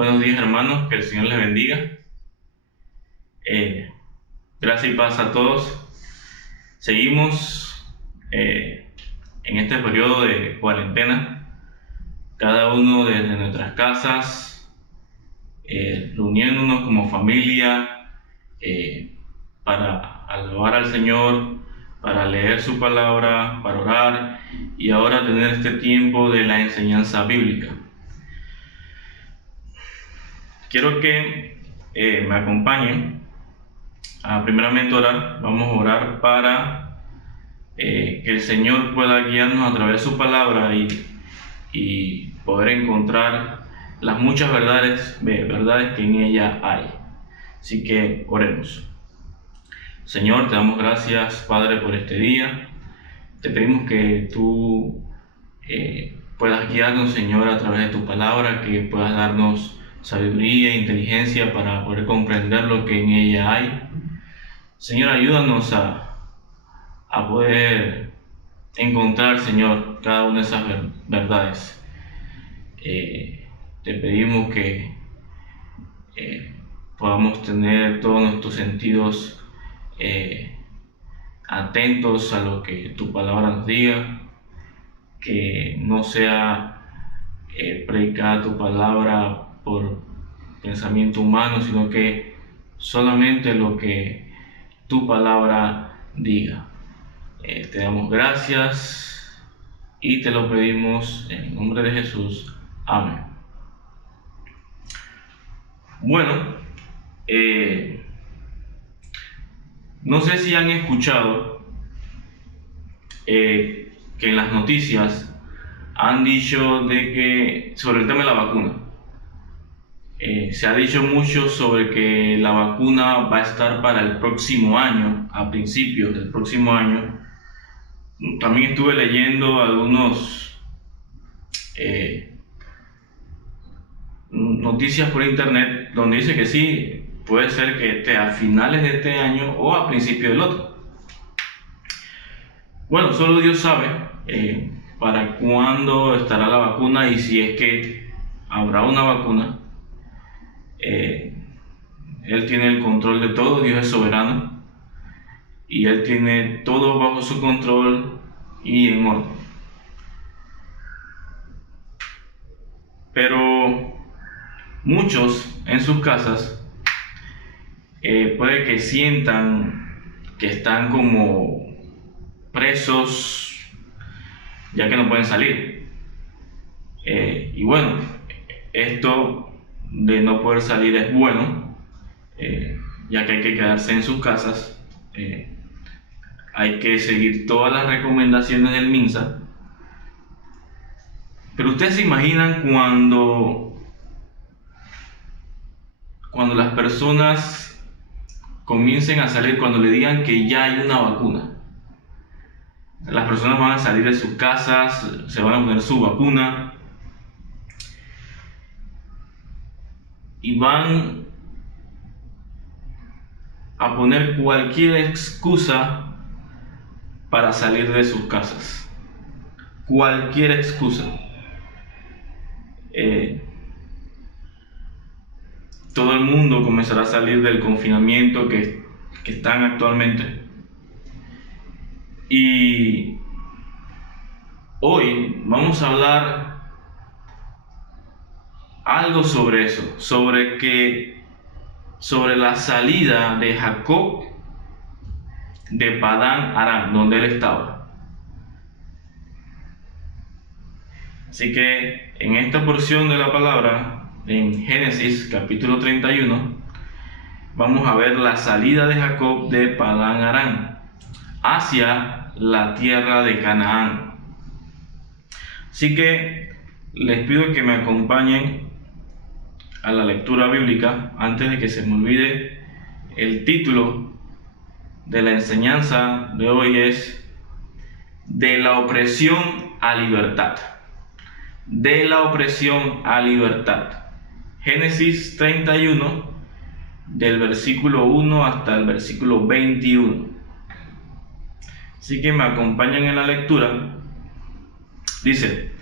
Buenos días hermanos, que el Señor les bendiga. Gracias y paz a todos. Seguimos en este periodo de cuarentena, cada uno desde nuestras casas, reuniéndonos como familia para alabar al Señor, para leer su palabra, para orar y ahora tener este tiempo de la enseñanza bíblica. Quiero que me acompañen a primeramente orar. Vamos a orar para que el Señor pueda guiarnos a través de su palabra y poder encontrar las muchas verdades que en ella hay. Así que oremos. Señor, te damos gracias, Padre, por este día. Te pedimos que tú puedas guiarnos, Señor, a través de tu palabra, que puedas darnos sabiduría e inteligencia para poder comprender lo que en ella hay. Señor, ayúdanos a poder encontrar, Señor, cada una de esas verdades. Te pedimos que podamos tener todos nuestros sentidos atentos a lo que tu palabra nos diga, que no sea predicada tu palabra por pensamiento humano, sino que solamente lo que tu palabra diga. Te damos gracias y te lo pedimos en el nombre de Jesús. Amén. Bueno, no sé si han escuchado que en las noticias han dicho de que sobre el tema de la vacuna. Se ha dicho mucho sobre que la vacuna va a estar para el próximo año, a principios del próximo año. También estuve leyendo algunos noticias por internet donde dice que sí, puede ser que esté a finales de este año o a principios del otro. Bueno, solo Dios sabe para cuándo estará la vacuna y si es que habrá una vacuna. Él tiene el control de todo, Dios es soberano y Él tiene todo bajo su control y en orden. Pero muchos en sus casas puede que sientan que están como presos ya que no pueden salir. Y bueno, esto de no poder salir es bueno, ya que hay que quedarse en sus casas. Hay que seguir todas las recomendaciones del MINSA. Pero ustedes se imaginan cuando las personas comiencen a salir, cuando le digan que ya hay una vacuna. Las personas van a salir de sus casas, se van a poner su vacuna y van a poner cualquier excusa para salir de sus casas. Cualquier excusa. Todo el mundo comenzará a salir del confinamiento que están actualmente. Y hoy vamos a hablar algo sobre eso, sobre la salida de Jacob de Padán Aram, donde él estaba. Así que en esta porción de la palabra, en Génesis capítulo 31, vamos a ver la salida de Jacob de Padán Aram hacia la tierra de Canaán. Así que les pido que me acompañen a la lectura bíblica. Antes de que se me olvide, el título de la enseñanza de hoy es De la opresión a libertad. De la opresión a libertad. Génesis 31, del versículo 1 hasta el versículo 21. Así que me acompañan en la lectura. Dice: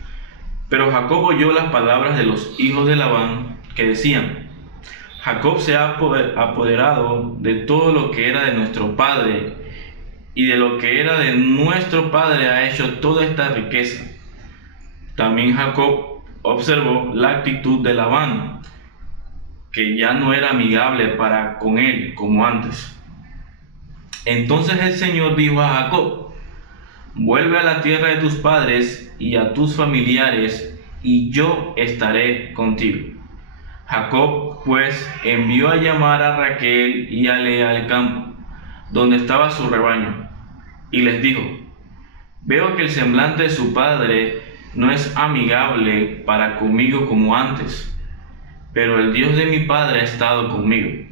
Pero Jacob oyó las palabras de los hijos de Labán que decían: Jacob se ha apoderado de todo lo que era de nuestro padre, y de lo que era de nuestro padre ha hecho toda esta riqueza. También Jacob observó la actitud de Labán, que ya no era amigable para con él como antes. Entonces el Señor dijo a Jacob: vuelve a la tierra de tus padres y a tus familiares, y yo estaré contigo. Jacob pues envió a llamar a Raquel y a Lea al campo, donde estaba su rebaño, y les dijo: veo que el semblante de su padre no es amigable para conmigo como antes, pero el Dios de mi padre ha estado conmigo.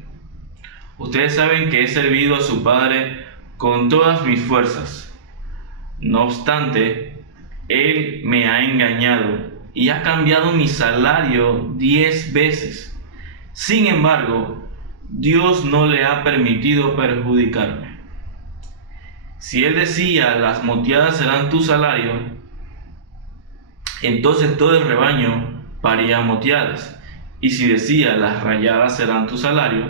Ustedes saben que he servido a su padre con todas mis fuerzas. No obstante, él me ha engañado y ha cambiado mi salario 10 veces. Sin embargo, Dios no le ha permitido perjudicarme. Si él decía: las moteadas serán tu salario, entonces todo el rebaño paría moteadas. Y si decía: las rayadas serán tu salario,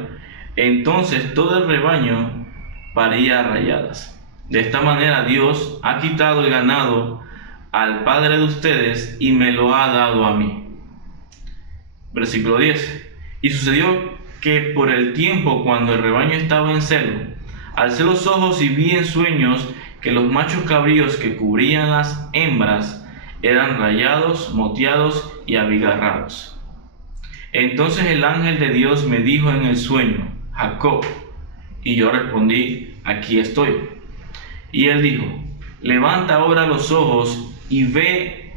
entonces todo el rebaño paría rayadas. De esta manera Dios ha quitado el ganado al padre de ustedes y me lo ha dado a mí. Versículo 10. Y sucedió que por el tiempo cuando el rebaño estaba en celo, alcé los ojos y vi en sueños que los machos cabríos que cubrían las hembras eran rayados, moteados y abigarrados. Entonces el ángel de Dios me dijo en el sueño: Jacob. Y yo respondí: aquí estoy. Y él dijo: levanta ahora los ojos y ve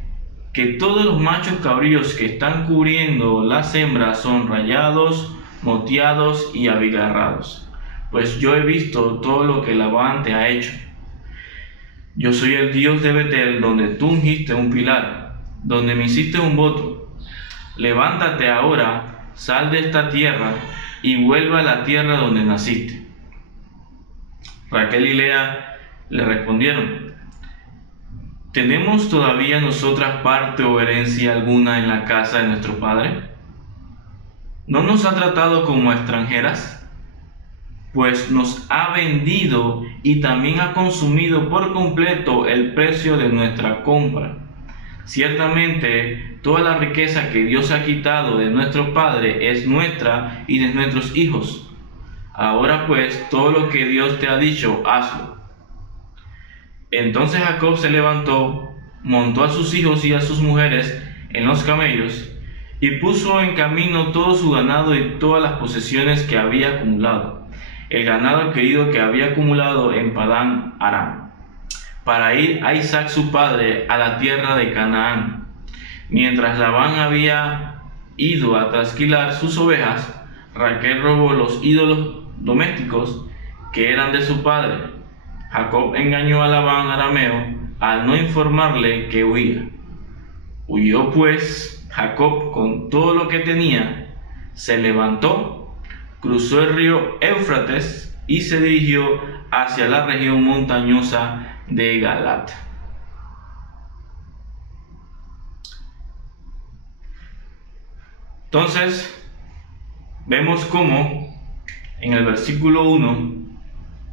que todos los machos cabríos que están cubriendo las hembras son rayados, moteados y abigarrados, pues yo he visto todo lo que Labán te ha hecho. Yo soy el Dios de Betel, donde tú ungiste un pilar, donde me hiciste un voto. Levántate ahora, sal de esta tierra y vuelve a la tierra donde naciste. Raquel y Lea le respondieron: ¿tenemos todavía nosotras parte o herencia alguna en la casa de nuestro padre? ¿No nos ha tratado como extranjeras? Pues nos ha vendido y también ha consumido por completo el precio de nuestra compra. Ciertamente, toda la riqueza que Dios ha quitado de nuestro padre es nuestra y de nuestros hijos. Ahora pues, todo lo que Dios te ha dicho, hazlo. Entonces Jacob se levantó, montó a sus hijos y a sus mujeres en los camellos, y puso en camino todo su ganado y todas las posesiones que había acumulado, el ganado adquirido que había acumulado en Padán Aram, para ir a Isaac su padre a la tierra de Canaán. Mientras Labán había ido a trasquilar sus ovejas, Raquel robó los ídolos domésticos que eran de su padre. Jacob engañó a Labán arameo al no informarle que huía. Huyó pues Jacob con todo lo que tenía, se levantó, cruzó el río Éufrates y se dirigió hacia la región montañosa de Galat. Entonces, vemos cómo en el versículo 1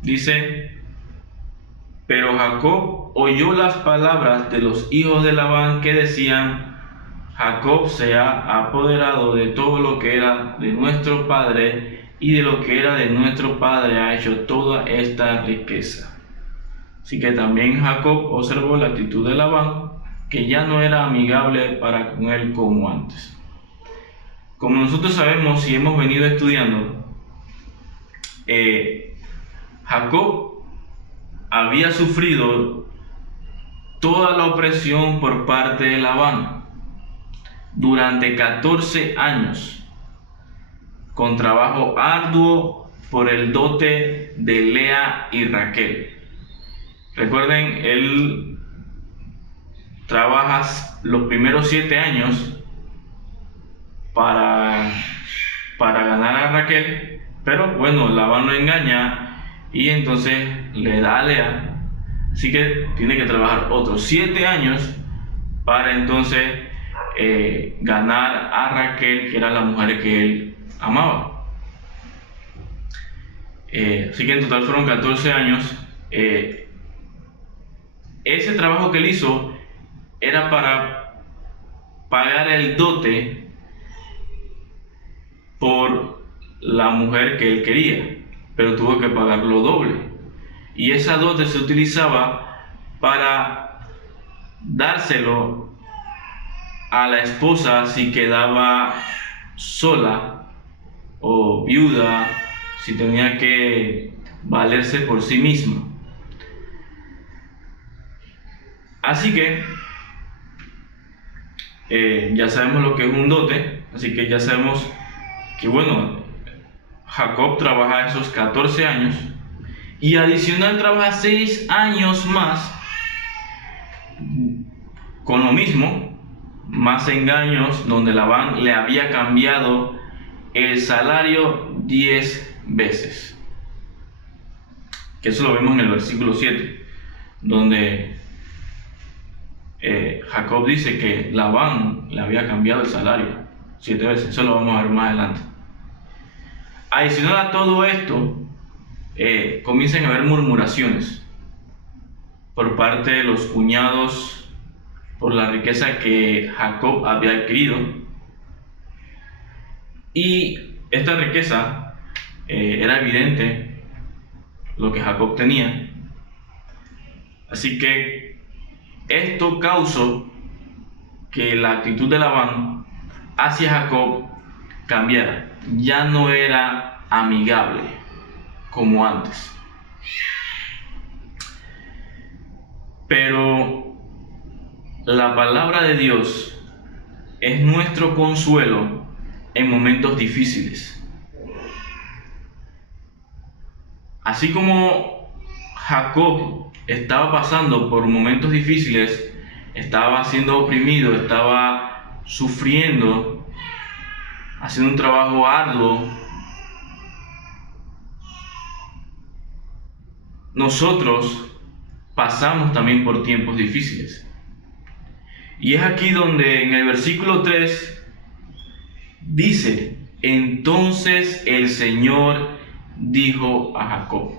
dice: pero Jacob oyó las palabras de los hijos de Labán que decían: Jacob se ha apoderado de todo lo que era de nuestro padre, y de lo que era de nuestro padre ha hecho toda esta riqueza. Así que también Jacob observó la actitud de Labán, que ya no era amigable para con él como antes. Como nosotros sabemos y hemos venido estudiando, Jacob había sufrido toda la opresión por parte de Labán durante 14 años, con trabajo arduo por el dote de Lea y Raquel. Recuerden, él trabaja los primeros 7 años para ganar a Raquel, pero bueno, Labán lo engaña y entonces le da a Lea, así que tiene que trabajar otros 7 años para entonces ganar a Raquel, que era la mujer que él amaba. Así que en total fueron 14 años. Ese trabajo que él hizo era para pagar el dote por la mujer que él quería, pero tuvo que pagarlo doble. Y esa dote se utilizaba para dárselo a la esposa si quedaba sola o viuda, si tenía que valerse por sí misma. Así que ya sabemos lo que es un dote, así que ya sabemos que bueno, Jacob trabaja esos 14 años y adicional trabaja 6 años más con lo mismo, más engaños, donde Labán le había cambiado el salario 10 veces. Que eso lo vemos en el versículo 7, donde Jacob dice que Labán le había cambiado el salario 7 veces. Eso lo vamos a ver más adelante. Adicional a todo esto, comienzan a haber murmuraciones por parte de los cuñados por la riqueza que Jacob había adquirido. Y esta riqueza era evidente lo que Jacob tenía. Así que esto causó que la actitud de Labán hacia Jacob cambiara. Ya no era amigable como antes. Pero la palabra de Dios es nuestro consuelo en momentos difíciles. Así como Jacob estaba pasando por momentos difíciles, estaba siendo oprimido, estaba sufriendo, haciendo un trabajo arduo, nosotros pasamos también por tiempos difíciles. Y es aquí donde en el versículo 3 dice: entonces el Señor dijo a Jacob.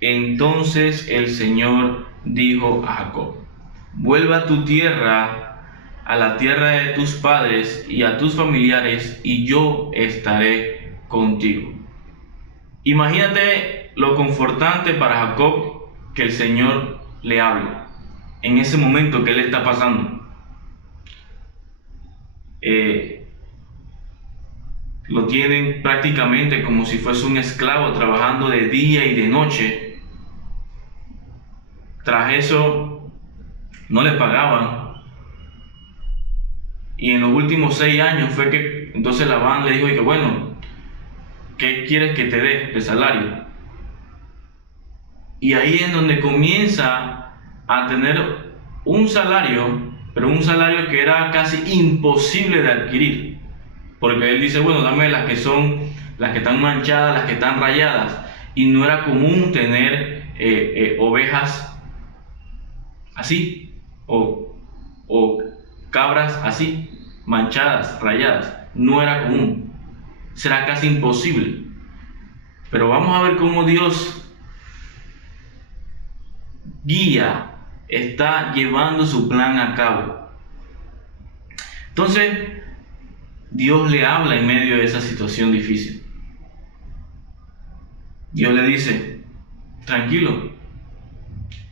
Entonces el Señor dijo a Jacob: vuelve a tu tierra, a la tierra de tus padres y a tus familiares, y yo estaré contigo. Imagínate lo confortante para Jacob que el Señor le hable en ese momento que él está pasando. Lo tienen prácticamente como si fuese un esclavo, trabajando de día y de noche. Tras eso no le pagaban, y en los últimos 6 años fue que entonces Labán le dijo que bueno, ¿qué quieres que te dé de salario? Y ahí es donde comienza a tener un salario, pero un salario que era casi imposible de adquirir, porque él dice, bueno, dame las que están manchadas, las que están rayadas, y no era común tener ovejas así, o cabras así, manchadas, rayadas. No era común, será casi imposible. Pero vamos a ver cómo Dios guía, está llevando su plan a cabo. Entonces Dios le habla en medio de esa situación difícil. Dios le dice: tranquilo,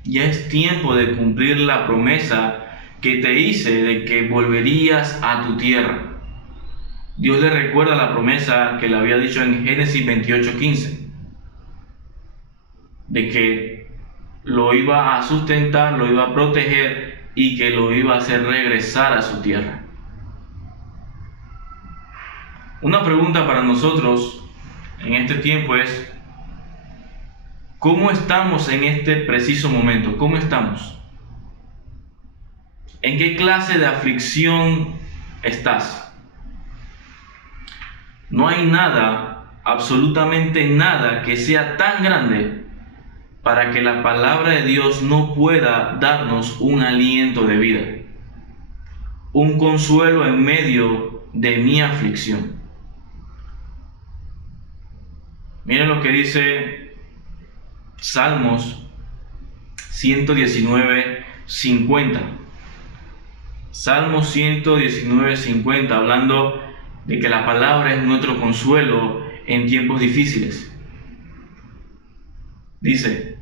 ya es tiempo de cumplir la promesa que te hice de que volverías a tu tierra. Dios le recuerda la promesa que le había dicho en Génesis 28:15, de que lo iba a sustentar, lo iba a proteger y que lo iba a hacer regresar a su tierra. Una pregunta para nosotros en este tiempo es: ¿cómo estamos en este preciso momento? ¿Cómo estamos? ¿En qué clase de aflicción estás? No hay nada, absolutamente nada, que sea tan grande para que la palabra de Dios no pueda darnos un aliento de vida, un consuelo en medio de mi aflicción. Miren lo que dice Salmos 119:50. Salmos 119:50, hablando de que la palabra es nuestro consuelo en tiempos difíciles. Dice: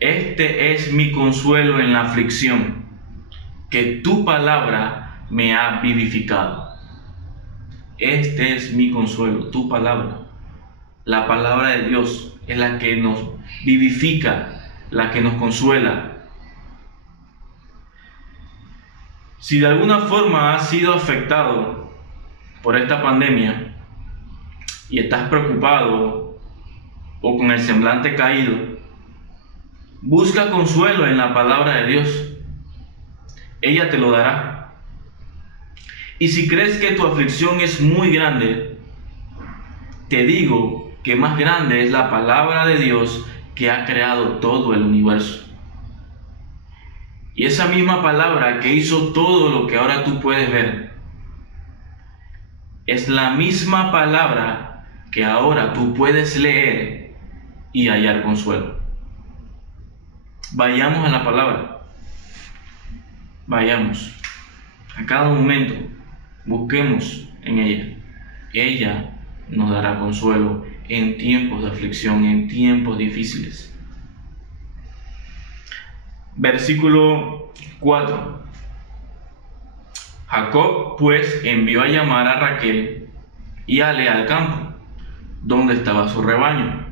este es mi consuelo en la aflicción, que tu palabra me ha vivificado. Este es mi consuelo, tu palabra. La palabra de Dios es la que nos vivifica, la que nos consuela. Si de alguna forma has sido afectado por esta pandemia y estás preocupado o con el semblante caído, busca consuelo en la palabra de Dios. Ella te lo dará. Y si crees que tu aflicción es muy grande, te digo que más grande es la palabra de Dios que ha creado todo el universo. Y esa misma palabra que hizo todo lo que ahora tú puedes ver, es la misma palabra que ahora tú puedes leer y hallar consuelo. Vayamos a la palabra. Vayamos. A cada momento, busquemos en ella. Ella nos dará consuelo en tiempos de aflicción, en tiempos difíciles. Versículo 4. Jacob pues envió a llamar a Raquel y a Lea al campo, donde estaba su rebaño,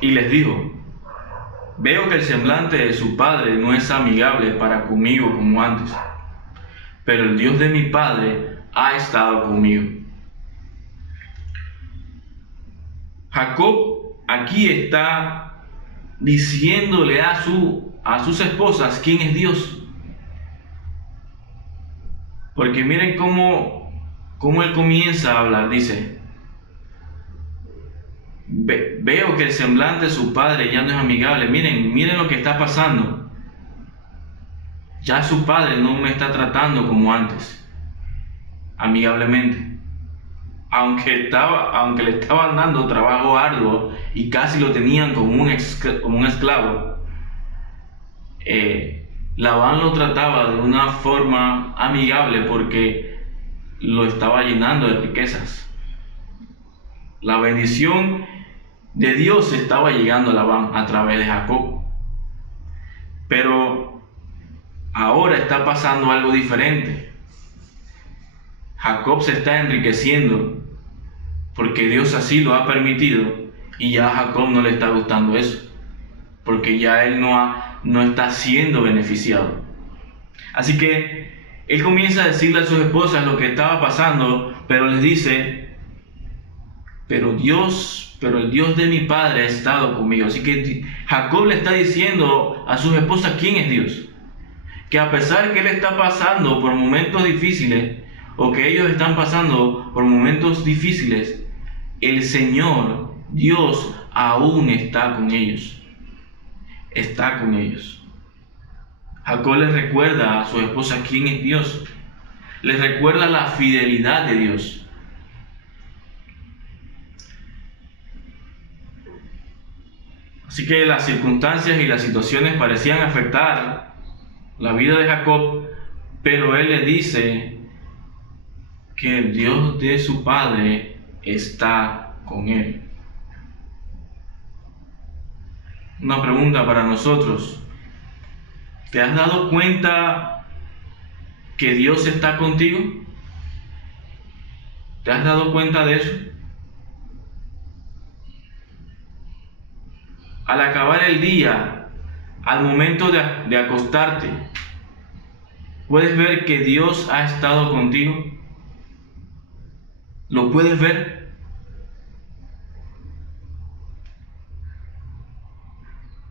y les dijo: veo que el semblante de su padre no es amigable para conmigo como antes, pero el Dios de mi padre ha estado conmigo. Jacob aquí está diciéndole a sus esposas quién es Dios. Porque miren cómo él comienza a hablar. Dice: veo que el semblante de su padre ya no es amigable. Miren lo que está pasando. Ya su padre no me está tratando como antes, amigablemente. Aunque le estaban dando trabajo arduo y casi lo tenían como un esclavo, Labán lo trataba de una forma amigable porque lo estaba llenando de riquezas. La bendición de Dios estaba llegando a Labán a través de Jacob. Pero ahora está pasando algo diferente. Jacob se está enriqueciendo porque Dios así lo ha permitido, y ya a Jacob no le está gustando eso, porque ya él no está siendo beneficiado. Así que él comienza a decirle a sus esposas lo que estaba pasando, pero les dice: pero el Dios de mi padre ha estado conmigo. Así que Jacob le está diciendo a sus esposas quién es Dios. Que a pesar que él está pasando por momentos difíciles, o que ellos están pasando por momentos difíciles, el Señor, Dios, aún está con ellos. Está con ellos. Jacob les recuerda a su esposa quién es Dios. Les recuerda la fidelidad de Dios. Así que las circunstancias y las situaciones parecían afectar la vida de Jacob, pero él le dice que el Dios de su padre está con él. Una pregunta para nosotros: ¿te has dado cuenta que Dios está contigo? ¿Te has dado cuenta de eso? Al acabar el día, al momento de acostarte, ¿puedes ver que Dios ha estado contigo? ¿Lo puedes ver?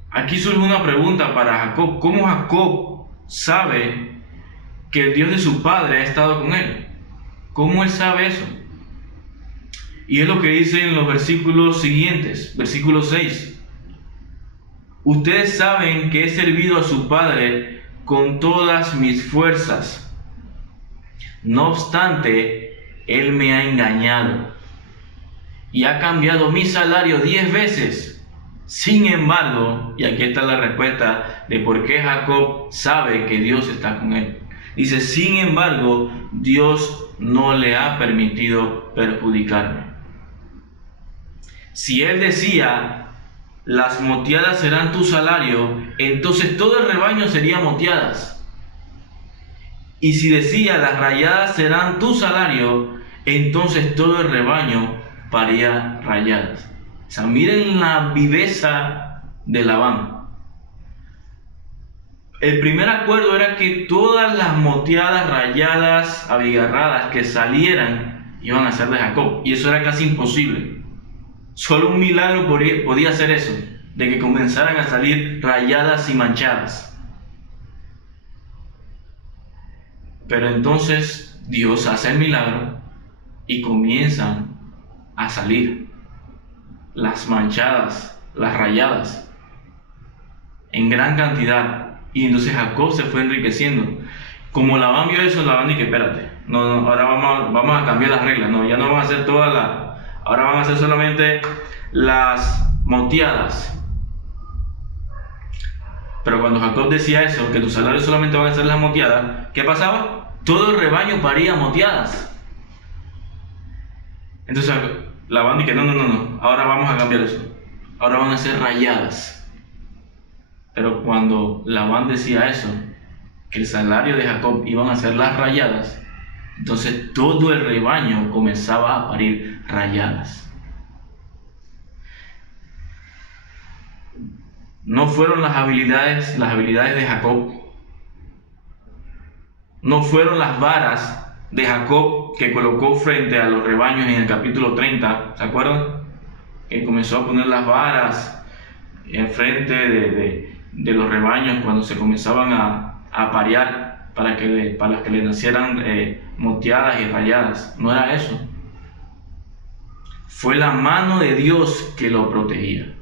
Aquí surge una pregunta para Jacob. ¿Cómo Jacob sabe que el Dios de su padre ha estado con él? ¿Cómo él sabe eso? Y es lo que dice en los versículos siguientes, versículo 6. Ustedes saben que he servido a su padre con todas mis fuerzas No obstante, él me ha engañado y ha cambiado mi salario 10 veces. Sin embargo, y aquí está la respuesta de por qué Jacob sabe que Dios está con él. Dice, sin embargo, Dios no le ha permitido perjudicarme. Si él decía, las moteadas serán tu salario, entonces todo el rebaño sería moteadas. Y si decía, las rayadas serán tu salario, entonces todo el rebaño paría rayadas. O sea, miren la viveza de Labán. El primer acuerdo era que todas las moteadas, rayadas, abigarradas que salieran iban a ser de Jacob. Y eso era casi imposible. Solo un milagro podía hacer eso, de que comenzaran a salir rayadas y manchadas. Pero entonces Dios hace el milagro y comienzan a salir las manchadas, las rayadas, en gran cantidad. Y entonces Jacob se fue enriqueciendo. Como Labán vio eso, Labán dijo, espérate, no, ahora vamos a cambiar las reglas, no, ya no van a hacer todas las, ahora van a hacer solamente las moteadas. Pero cuando Jacob decía eso, que tu salario solamente van a ser las moteadas, ¿qué pasaba? Todo el rebaño paría moteadas. Entonces Labán dijo, no, ahora vamos a cambiar eso, ahora van a ser rayadas. Pero cuando Labán decía eso, que el salario de Jacob iban a ser las rayadas, entonces todo el rebaño comenzaba a parir rayadas. No fueron las habilidades de Jacob, no fueron las varas de Jacob que colocó frente a los rebaños en el capítulo 30, ¿se acuerdan? Que comenzó a poner las varas enfrente de los rebaños cuando se comenzaban a parear para que le nacieran moteadas y rayadas. No era eso. Fue la mano de Dios que lo protegía,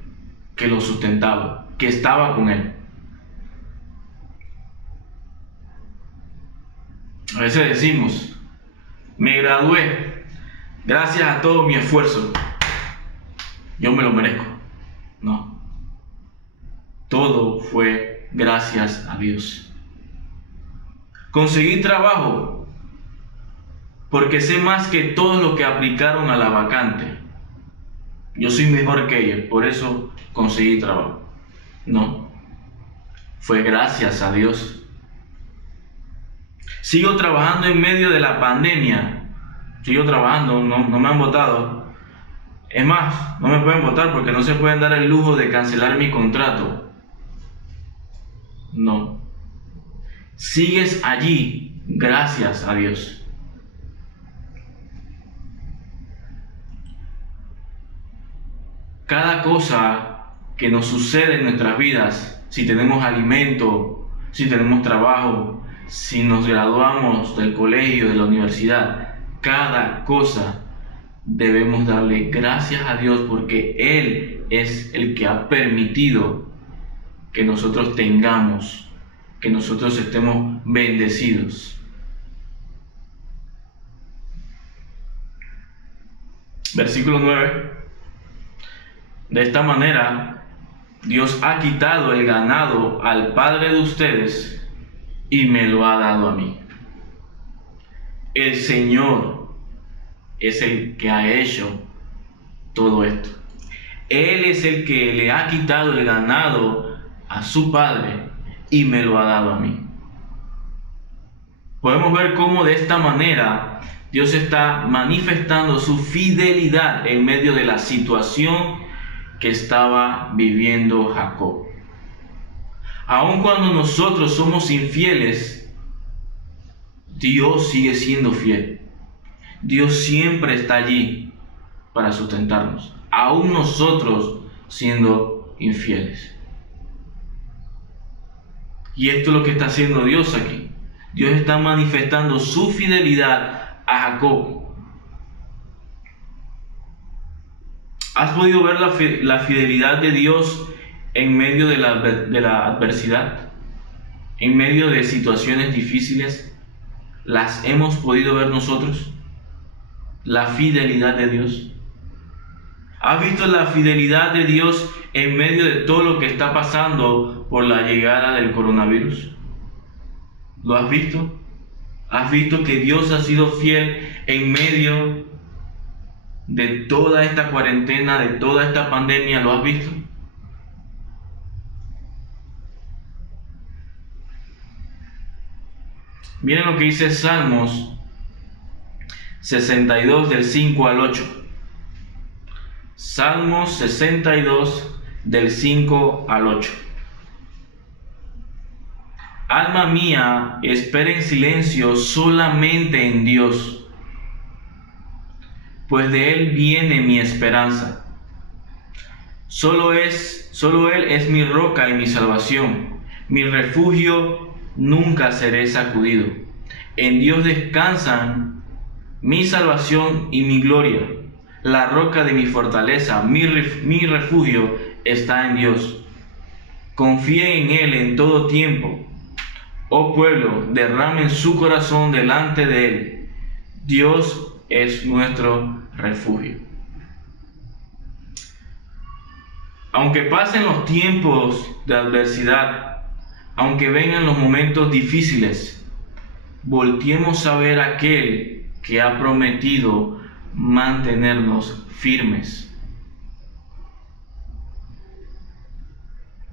que lo sustentaba, que estaba con él. A veces decimos, me gradué gracias a todo mi esfuerzo, yo me lo merezco. No, todo fue gracias a Dios. Conseguí trabajo porque sé más que todos los que aplicaron a la vacante. Yo soy mejor que ellos, por eso conseguí trabajo. No, fue gracias a Dios. Sigo trabajando en medio de la pandemia. Sigo trabajando, no me han votado. Es más, no me pueden votar porque no se pueden dar el lujo de cancelar mi contrato. No. Sigues allí gracias a Dios. Cada cosa que nos sucede en nuestras vidas, si tenemos alimento, si tenemos trabajo, si nos graduamos del colegio, de la universidad, cada cosa debemos darle gracias a Dios porque Él es el que ha permitido que nosotros tengamos, que nosotros estemos bendecidos. Versículo 9. De esta manera, Dios ha quitado el ganado al padre de ustedes y me lo ha dado a mí. El Señor es el que ha hecho todo esto. Él es el que le ha quitado el ganado a su padre y me lo ha dado a mí. Podemos ver cómo de esta manera Dios está manifestando su fidelidad en medio de la situación que estaba viviendo Jacob. Aun cuando nosotros somos infieles, Dios sigue siendo fiel. Dios siempre está allí para sustentarnos, aun nosotros siendo infieles. Y esto es lo que está haciendo Dios aquí. Dios está manifestando su fidelidad a Jacob. ¿Has podido ver la fidelidad de Dios en medio de la adversidad? En medio de situaciones difíciles. las hemos podido ver nosotros? La fidelidad de Dios. ¿Has visto la fidelidad de Dios en medio de todo lo que está pasando por la llegada del coronavirus? ¿Lo has visto? ¿Has visto que Dios ha sido fiel en medio de toda esta cuarentena, de toda esta pandemia? ¿Lo has visto? Miren lo que dice Salmos 62 del 5 al 8. Salmos 62 del 5 al 8. Alma mía, espera en silencio solamente en Dios, pues de Él viene mi esperanza. Solo Él es mi roca y mi salvación, mi refugio, nunca seré sacudido. En Dios descansan mi salvación y mi gloria. La roca de mi fortaleza, mi refugio está en Dios. Confíen en Él en todo tiempo. Oh pueblo, derramen su corazón delante de Él. Dios es nuestro refugio. Aunque pasen los tiempos de adversidad, aunque vengan los momentos difíciles, volteemos a ver a aquel que ha prometido mantenernos firmes.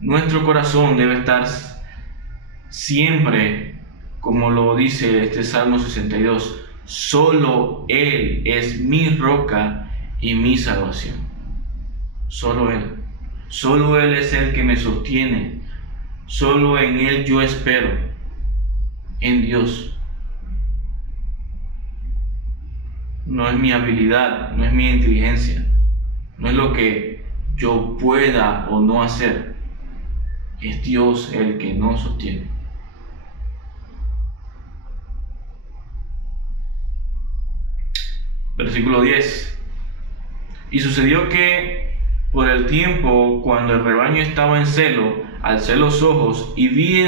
Nuestro corazón debe estar siempre, como lo dice este Salmo 62, solo Él es mi roca y mi salvación. Solo Él es el que me sostiene. Solo en Él yo espero, en Dios. No es mi habilidad, no es mi inteligencia, no es lo que yo pueda o no hacer. Es Dios el que nos sostiene. Versículo 10. Y sucedió que por el tiempo, cuando el rebaño estaba en celo, alcé los ojos y vi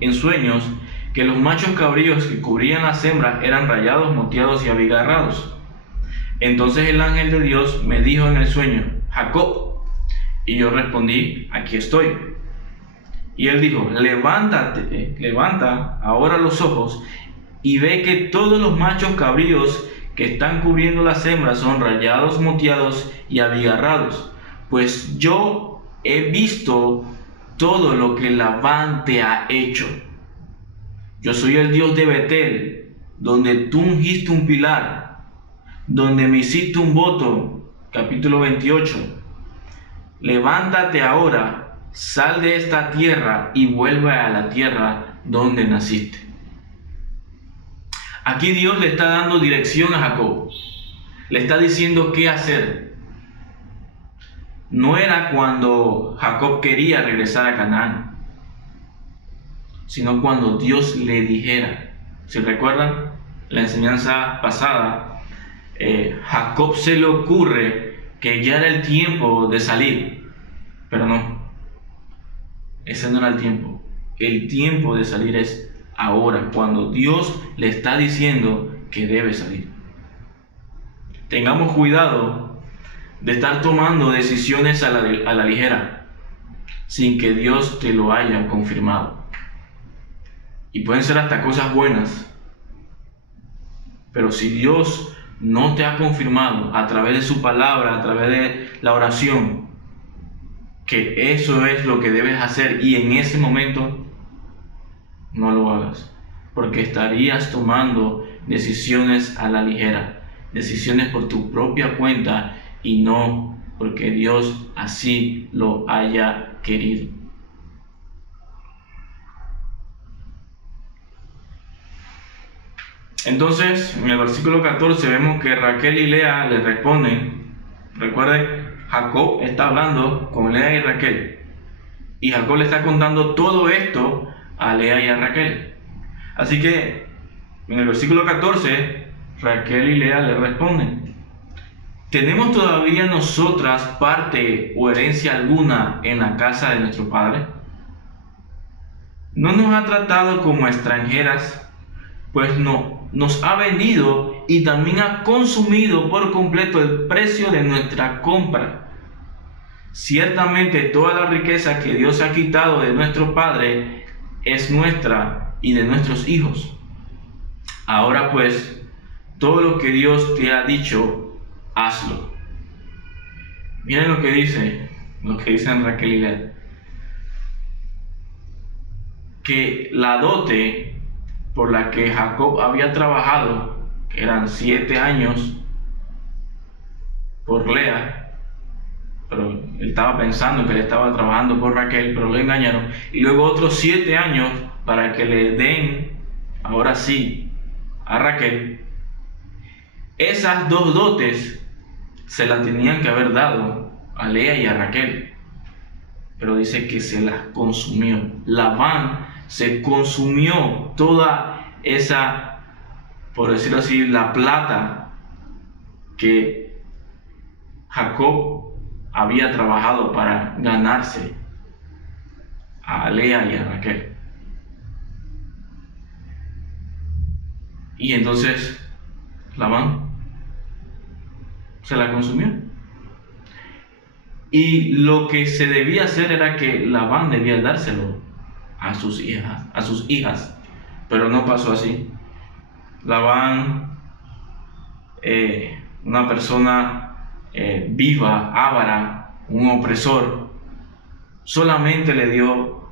en sueños que los machos cabríos que cubrían las hembras eran rayados, moteados y abigarrados. Entonces el ángel de Dios me dijo en el sueño: Jacob. Y yo respondí: aquí estoy. Y él dijo: levanta ahora los ojos y ve que todos los machos cabríos que están cubriendo las hembras son rayados, moteados y abigarrados, pues yo he visto todo lo que Labán te ha hecho. Yo soy el Dios de Betel, donde tú ungiste un pilar, donde me hiciste un voto. Capítulo 28. Levántate ahora, sal de esta tierra y vuelve a la tierra donde naciste. Aquí Dios le está dando dirección a Jacob. Le está diciendo qué hacer. No era cuando Jacob quería regresar a Canaán, sino cuando Dios le dijera. Si recuerdan la enseñanza pasada, Jacob se le ocurre que ya era el tiempo de salir, pero no, ese no era el tiempo. El tiempo de salir es ahora, cuando Dios le está diciendo que debe salir. Tengamos cuidado de estar tomando decisiones a la ligera, sin que Dios te lo haya confirmado. Y pueden ser hasta cosas buenas, pero si Dios no te ha confirmado a través de su palabra, a través de la oración, que eso es lo que debes hacer, y en ese momento no lo hagas, porque estarías tomando decisiones a la ligera, decisiones por tu propia cuenta y no porque Dios así lo haya querido. Entonces, en el versículo 14 vemos que Raquel y Lea le responden. Recuerden, Jacob está hablando con Lea y Raquel, y Jacob le está contando todo esto a Lea y a Raquel. Así que en el versículo 14, Raquel y Lea le responden: ¿tenemos todavía nosotras parte o herencia alguna en la casa de nuestro padre? ¿No nos ha tratado como extranjeras? Pues no, nos ha vendido y también ha consumido por completo el precio de nuestra compra. Ciertamente toda la riqueza que Dios ha quitado de nuestro Padre es nuestra y de nuestros hijos. Ahora pues, todo lo que Dios te ha dicho, hazlo. Miren lo que dicen Raquel y Lea. Que la dote por la que Jacob había trabajado, que eran 7 años por Lea, pero él estaba pensando que él estaba trabajando por Raquel, pero lo engañaron, y luego otros 7 años para que le den, ahora sí, a Raquel. Esas 2 dotes se las tenían que haber dado a Lea y a Raquel, pero dice que se las consumió. Labán se consumió toda esa, por decirlo así, la plata que Jacob había trabajado para ganarse a Lea y a Raquel. Y entonces Labán se la consumió. Y lo que se debía hacer era que Labán debía dárselo a sus hijas, pero no pasó así. Labán, una persona viva, avara, un opresor, solamente le dio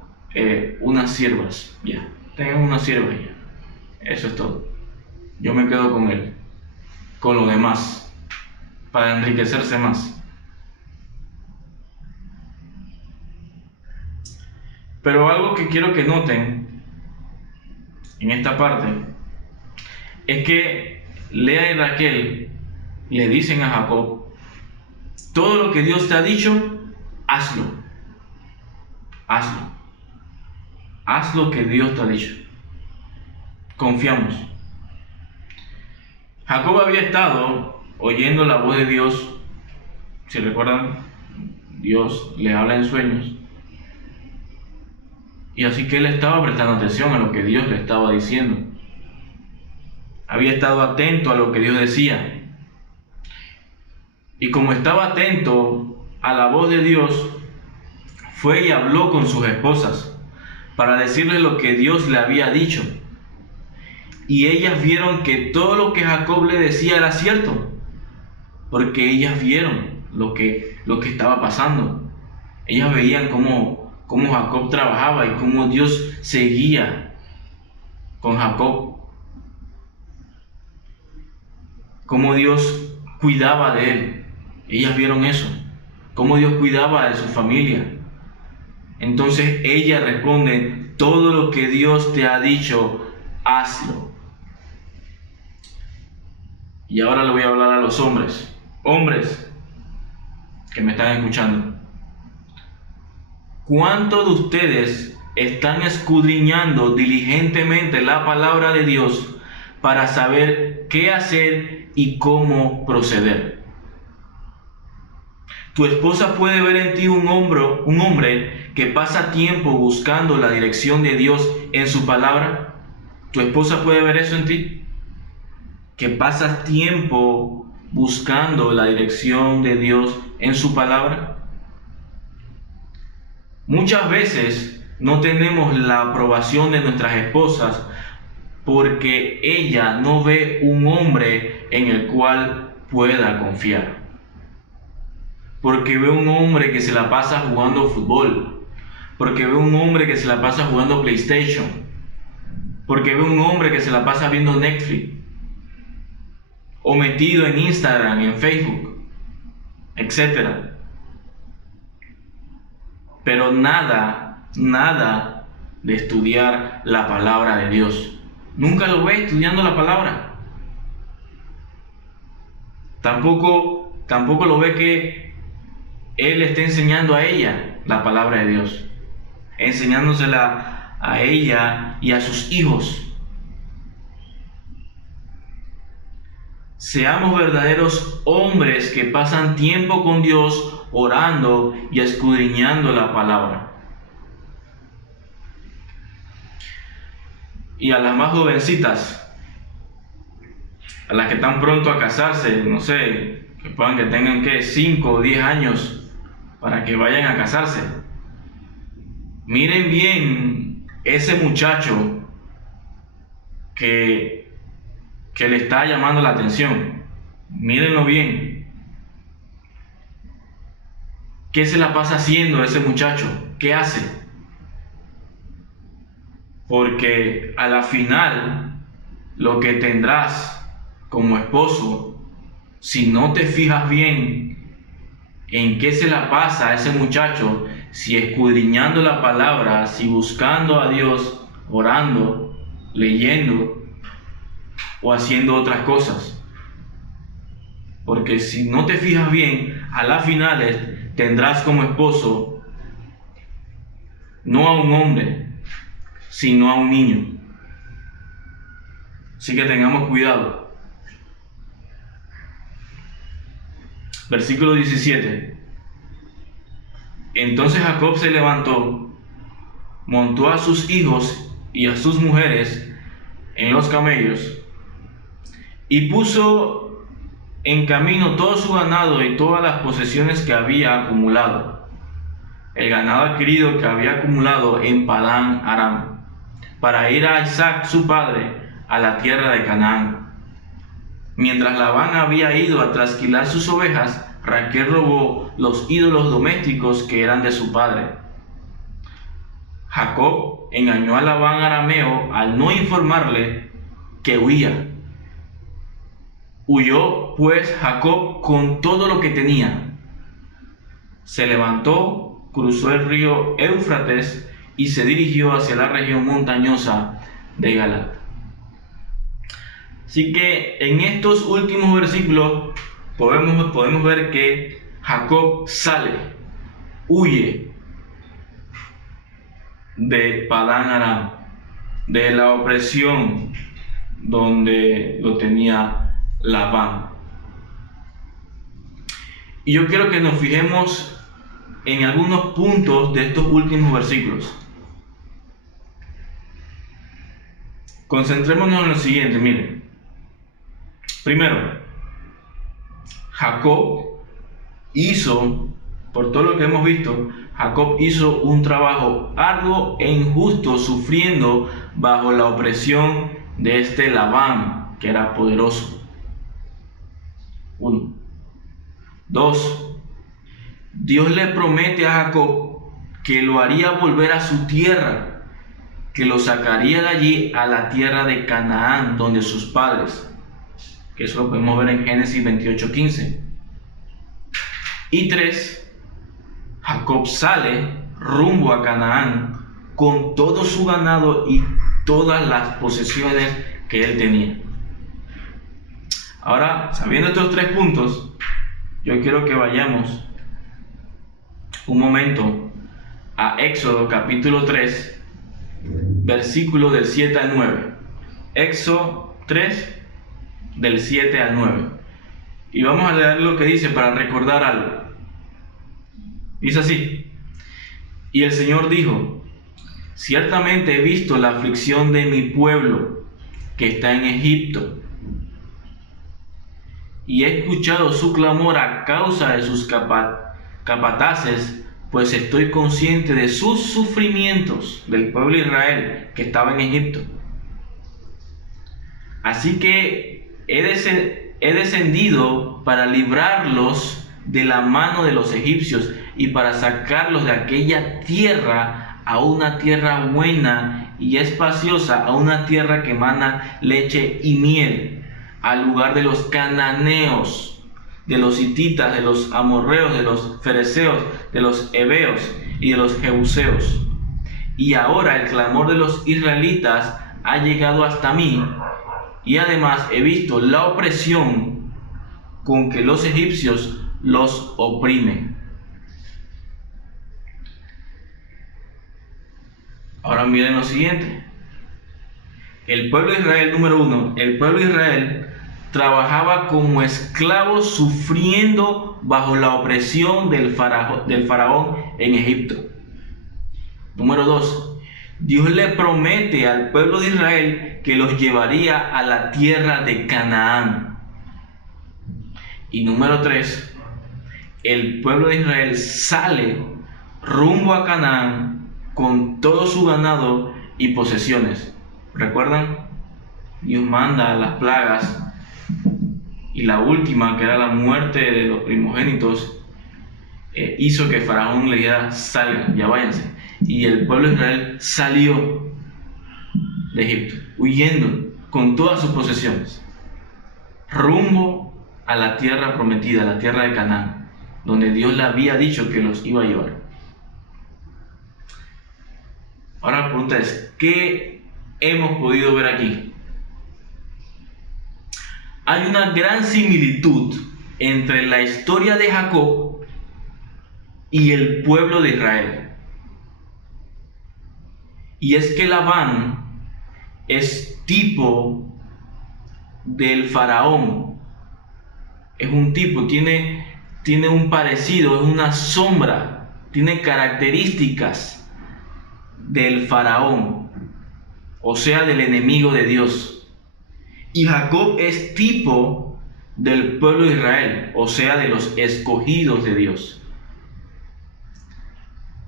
unas siervas. Ya, tengan unas siervas ya. Eso es todo. Yo me quedo con él, con lo demás, para enriquecerse más. Pero algo que quiero que noten en esta parte es que Lea y Raquel le dicen a Jacob: todo lo que Dios te ha dicho, hazlo. Hazlo. Haz lo que Dios te ha dicho. Confiamos. Jacob había estado oyendo la voz de Dios. Si recuerdan, Dios le habla en sueños. Y así que él estaba prestando atención a lo que Dios le estaba diciendo. Había estado atento a lo que Dios decía. Y como estaba atento a la voz de Dios, fue y habló con sus esposas para decirles lo que Dios le había dicho. Y ellas vieron que todo lo que Jacob le decía era cierto, porque ellas vieron lo que estaba pasando. Ellas veían cómo Jacob trabajaba y cómo Dios seguía con Jacob, cómo Dios cuidaba de él. Ellas vieron eso, cómo Dios cuidaba de su familia. Entonces ella responde: todo lo que Dios te ha dicho, hazlo. Y ahora le voy a hablar a los hombres que me están escuchando. ¿Cuántos de ustedes están escudriñando diligentemente la palabra de Dios para saber qué hacer y cómo proceder? Tu esposa puede ver en ti un hombre que pasa tiempo buscando la dirección de Dios en su palabra. ¿Tu esposa puede ver eso en ti? Que pasas tiempo buscando la dirección de Dios en su palabra. Muchas veces no tenemos la aprobación de nuestras esposas porque ella no ve un hombre en el cual pueda confiar. Porque ve un hombre que se la pasa jugando fútbol. Porque ve un hombre que se la pasa jugando PlayStation. Porque ve un hombre que se la pasa viendo Netflix. O metido en Instagram, en Facebook, etc. Pero nada de estudiar la palabra de Dios. Nunca lo ve estudiando la palabra. Tampoco lo ve que él esté enseñando a ella la palabra de Dios, enseñándosela a ella y a sus hijos. Seamos verdaderos hombres que pasan tiempo con Dios orando y escudriñando la palabra. Y a las más jovencitas, a las que están pronto a casarse, no sé, que tengan 5 o 10 años para que vayan a casarse. Miren bien ese muchacho que le está llamando la atención. Mírenlo bien. ¿Qué se la pasa haciendo ese muchacho? ¿Qué hace? Porque a la final lo que tendrás como esposo, si no te fijas bien en qué se la pasa a ese muchacho, si escudriñando la palabra, si buscando a Dios, orando, leyendo o haciendo otras cosas. Porque si no te fijas bien, a las finales tendrás como esposo no a un hombre, sino a un niño. Así que tengamos cuidado. Versículo 17. Entonces Jacob se levantó, montó a sus hijos y a sus mujeres en los camellos y puso en camino todo su ganado y todas las posesiones que había acumulado, el ganado adquirido que había acumulado en Padán Aram, para ir a Isaac su padre a la tierra de Canaán. Mientras Labán había ido a trasquilar sus ovejas, Raquel robó los ídolos domésticos que eran de su padre. Jacob engañó a Labán arameo al no informarle que huía. Huyó pues Jacob con todo lo que tenía. Se levantó, cruzó el río Éufrates y se dirigió hacia la región montañosa de Galaad. Así que en estos últimos versículos podemos ver que Jacob sale, huye de Padán Aram, de la opresión donde lo tenía Labán. Y yo quiero que nos fijemos en algunos puntos de estos últimos versículos. Concentrémonos en lo siguiente, miren. Primero, Jacob hizo, por todo lo que hemos visto, Jacob hizo un trabajo arduo e injusto, sufriendo bajo la opresión de este Labán, que era poderoso. 1. 2. Dios le promete a Jacob que lo haría volver a su tierra, que lo sacaría de allí a la tierra de Canaán, donde sus padres, que eso lo podemos ver en Génesis 28:15. Y 3. Jacob sale rumbo a Canaán con todo su ganado y todas las posesiones que él tenía. Ahora, sabiendo estos 3 puntos, yo quiero que vayamos un momento a Éxodo capítulo 3, versículo del 7 al 9. Éxodo 3, del 7 al 9. Y vamos a leer lo que dice para recordar algo. Dice así: Y el Señor dijo: Ciertamente he visto la aflicción de mi pueblo que está en Egipto, y he escuchado su clamor a causa de sus capataces, pues estoy consciente de sus sufrimientos, del pueblo de Israel que estaba en Egipto. Así que he descendido para librarlos de la mano de los egipcios y para sacarlos de aquella tierra a una tierra buena y espaciosa, a una tierra que emana leche y miel, al lugar de los cananeos, de los hititas, de los amorreos, de los fereceos, de los heveos y de los jebuseos. Y ahora el clamor de los israelitas ha llegado hasta mí, y además he visto la opresión con que los egipcios los oprimen. Ahora miren lo siguiente. El pueblo de Israel, número 1, el pueblo de Israel trabajaba como esclavos sufriendo bajo la opresión del faraón en Egipto. Número 2, Dios le promete al pueblo de Israel que los llevaría a la tierra de Canaán. Y número 3, el pueblo de Israel sale rumbo a Canaán con todo su ganado y posesiones. ¿Recuerdan? Dios manda las plagas, y la última, que era la muerte de los primogénitos, hizo que Faraón le dijera: salgan, ya váyanse. Y el pueblo de Israel salió de Egipto, huyendo con todas sus posesiones, rumbo a la tierra prometida, la tierra de Canaán, donde Dios le había dicho que los iba a llevar. Ahora la pregunta es: ¿qué hemos podido ver aquí? Hay una gran similitud entre la historia de Jacob y el pueblo de Israel. Y es que Labán es tipo del faraón. Es un tipo, tiene un parecido, es una sombra, tiene características del faraón, o sea, del enemigo de Dios. Y Jacob es tipo del pueblo de Israel, o sea, de los escogidos de Dios.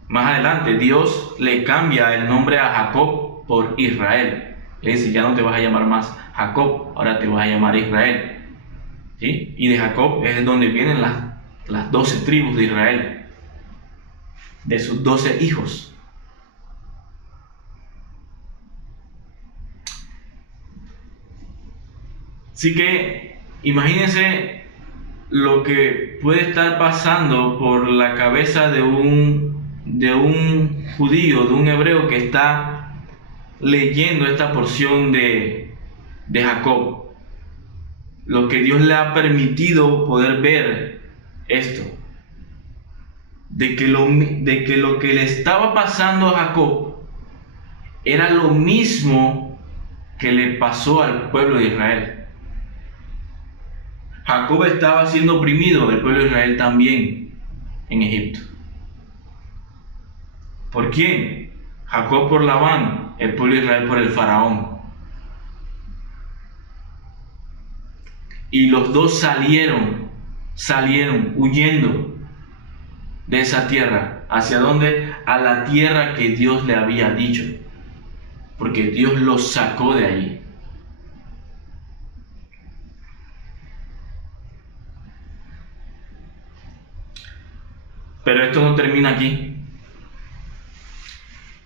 Más adelante, Dios le cambia el nombre a Jacob por Israel. Le dice: ya no te vas a llamar más Jacob, ahora te vas a llamar Israel. ¿Sí? Y de Jacob es donde vienen las 12 tribus de Israel, de sus 12 hijos. Así que imagínense lo que puede estar pasando por la cabeza de un judío, de un hebreo que está leyendo esta porción de Jacob. Lo que Dios le ha permitido poder ver esto. De que lo que le estaba pasando a Jacob era lo mismo que le pasó al pueblo de Israel. Jacob estaba siendo oprimido, el pueblo de Israel también, en Egipto. ¿Por quién? Jacob por Labán, el pueblo de Israel por el faraón. Y los dos salieron huyendo de esa tierra. ¿Hacia dónde? A la tierra que Dios le había dicho, porque Dios los sacó de allí. Pero esto no termina aquí.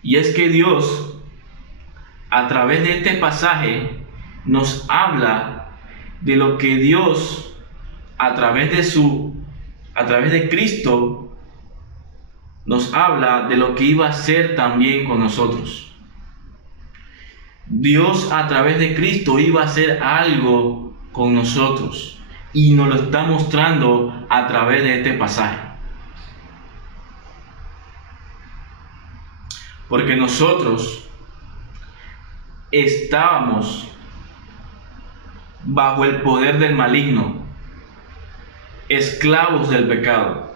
Y es que Dios, a través de este pasaje, nos habla de lo que Dios, a través de Cristo, nos habla de lo que iba a hacer también con nosotros. Dios, a través de Cristo, iba a hacer algo con nosotros, y nos lo está mostrando a través de este pasaje. Porque nosotros estábamos bajo el poder del maligno, esclavos del pecado.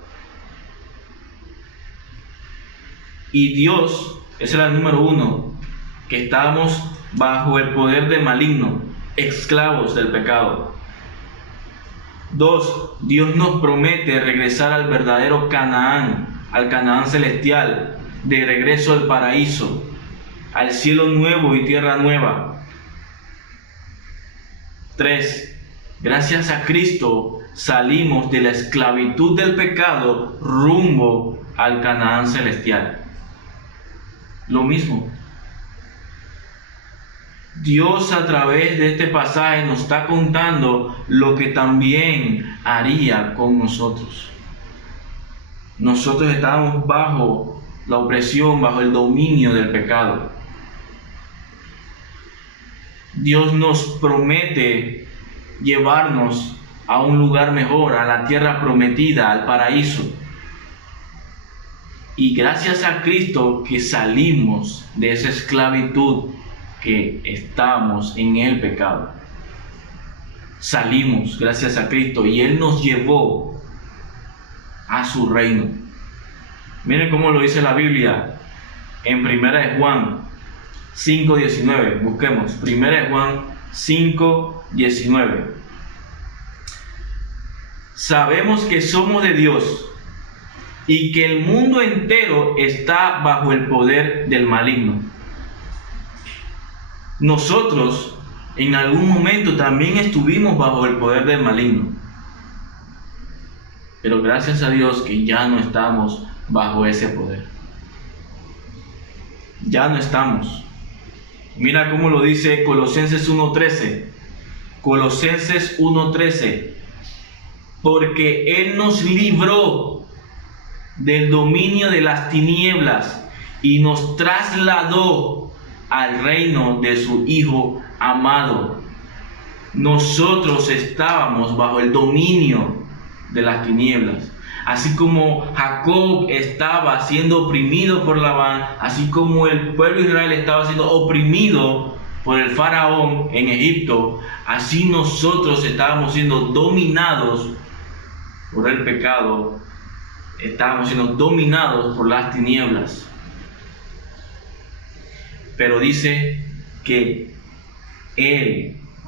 Y Dios, ese era el número 1, que estábamos bajo el poder del maligno, esclavos del pecado. 2, Dios nos promete regresar al verdadero Canaán, al Canaán celestial, de regreso al paraíso, al cielo nuevo y tierra nueva. 3, gracias a Cristo salimos de la esclavitud del pecado rumbo al Canaán celestial. Lo mismo. Dios, a través de este pasaje, nos está contando lo que también haría con nosotros. Nosotros estábamos bajo la opresión, bajo el dominio del pecado. Dios nos promete llevarnos a un lugar mejor, a la tierra prometida, al paraíso. Y gracias a Cristo que salimos de esa esclavitud que estábamos en el pecado. Salimos gracias a Cristo y Él nos llevó a su reino. Miren cómo lo dice la Biblia en 1 de Juan 5:19. Busquemos 1 Juan 5:19. Sabemos que somos de Dios y que el mundo entero está bajo el poder del maligno. Nosotros en algún momento también estuvimos bajo el poder del maligno, pero gracias a Dios que ya no estamos bajo ese poder. Ya no estamos. Mira cómo lo dice Colosenses 1:13. Colosenses 1:13. Porque Él nos libró del dominio de las tinieblas y nos trasladó al reino de su Hijo amado. Nosotros estábamos bajo el dominio de las tinieblas. Así como Jacob estaba siendo oprimido por Labán, así como el pueblo de Israel estaba siendo oprimido por el faraón en Egipto, así nosotros estábamos siendo dominados por el pecado, estábamos siendo dominados por las tinieblas. Pero dice que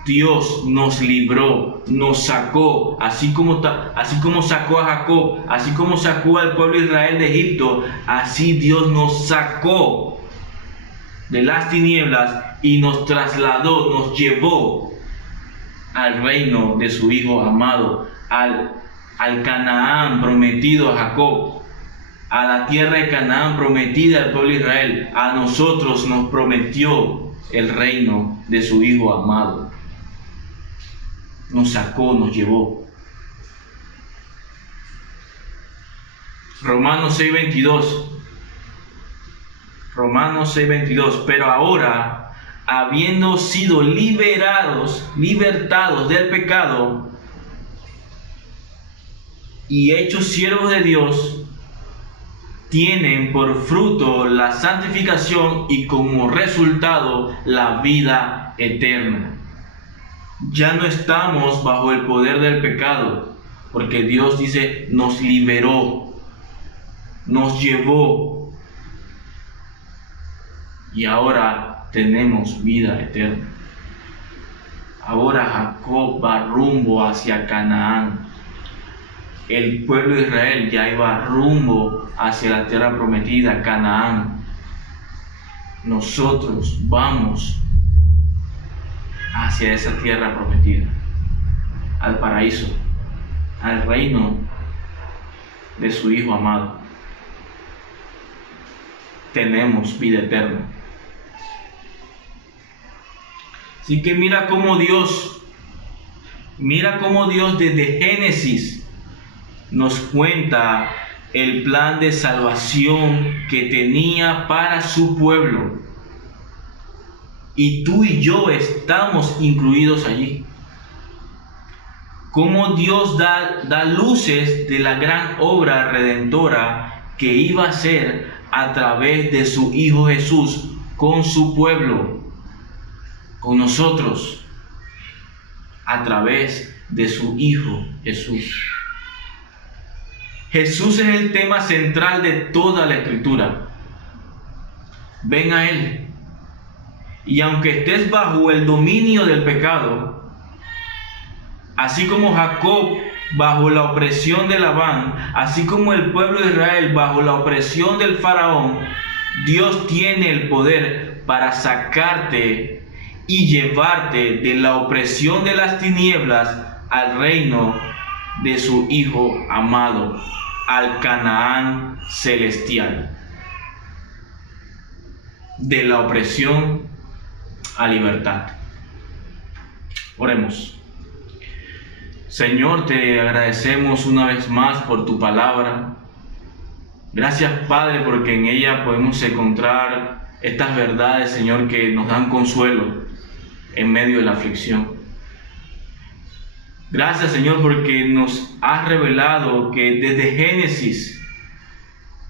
Dios nos libró, nos sacó, así como sacó a Jacob, así como sacó al pueblo de Israel de Egipto, así Dios nos sacó de las tinieblas y nos trasladó, nos llevó al reino de su Hijo amado, al Canaán prometido a Jacob, a la tierra de Canaán prometida al pueblo de Israel. A nosotros nos prometió el reino de su Hijo amado. Nos sacó, nos llevó. Romanos 6:22. Romanos 6:22. Pero ahora, habiendo sido libertados del pecado y hechos siervos de Dios, tienen por fruto la santificación y como resultado la vida eterna. Ya no estamos bajo el poder del pecado, porque Dios dice, nos liberó, nos llevó, y ahora tenemos vida eterna. Ahora Jacob va rumbo hacia Canaán. El pueblo de Israel ya iba rumbo hacia la tierra prometida, Canaán. Nosotros vamos hacia esa tierra prometida, al paraíso, al reino de su Hijo amado. Tenemos vida eterna. Así que mira cómo Dios desde Génesis nos cuenta el plan de salvación que tenía para su pueblo. Y tú y yo estamos incluidos allí. Cómo Dios da luces de la gran obra redentora que iba a hacer a través de su Hijo Jesús con su pueblo, con nosotros, a través de su Hijo Jesús. Jesús es el tema central de toda la Escritura. Ven a Él. Y aunque estés bajo el dominio del pecado, así como Jacob bajo la opresión de Labán, así como el pueblo de Israel bajo la opresión del faraón, Dios tiene el poder para sacarte y llevarte de la opresión de las tinieblas al reino de su Hijo amado, al Canaán celestial. De la opresión a libertad. Oremos. Señor, te agradecemos una vez más por tu palabra. Gracias, Padre, porque en ella podemos encontrar estas verdades, Señor, que nos dan consuelo en medio de la aflicción. Gracias, Señor, porque nos has revelado que desde Génesis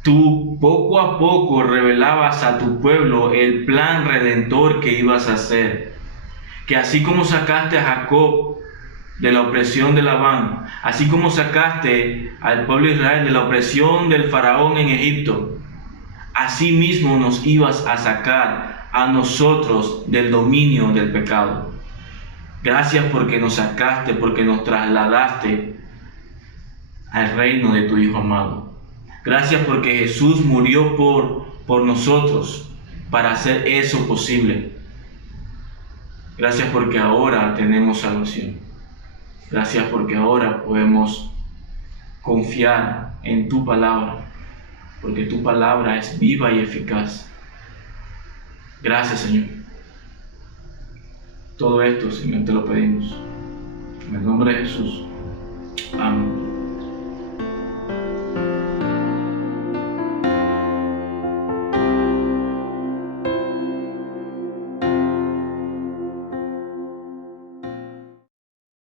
tú poco a poco revelabas a tu pueblo el plan redentor que ibas a hacer. Que así como sacaste a Jacob de la opresión de Labán, así como sacaste al pueblo de Israel de la opresión del faraón en Egipto, así mismo nos ibas a sacar a nosotros del dominio del pecado. Gracias porque nos sacaste, porque nos trasladaste al reino de tu Hijo amado. Gracias porque Jesús murió por nosotros para hacer eso posible. Gracias porque ahora tenemos salvación. Gracias porque ahora podemos confiar en tu palabra, porque tu palabra es viva y eficaz. Gracias, Señor. Todo esto, Señor, te lo pedimos. En el nombre de Jesús. Amén.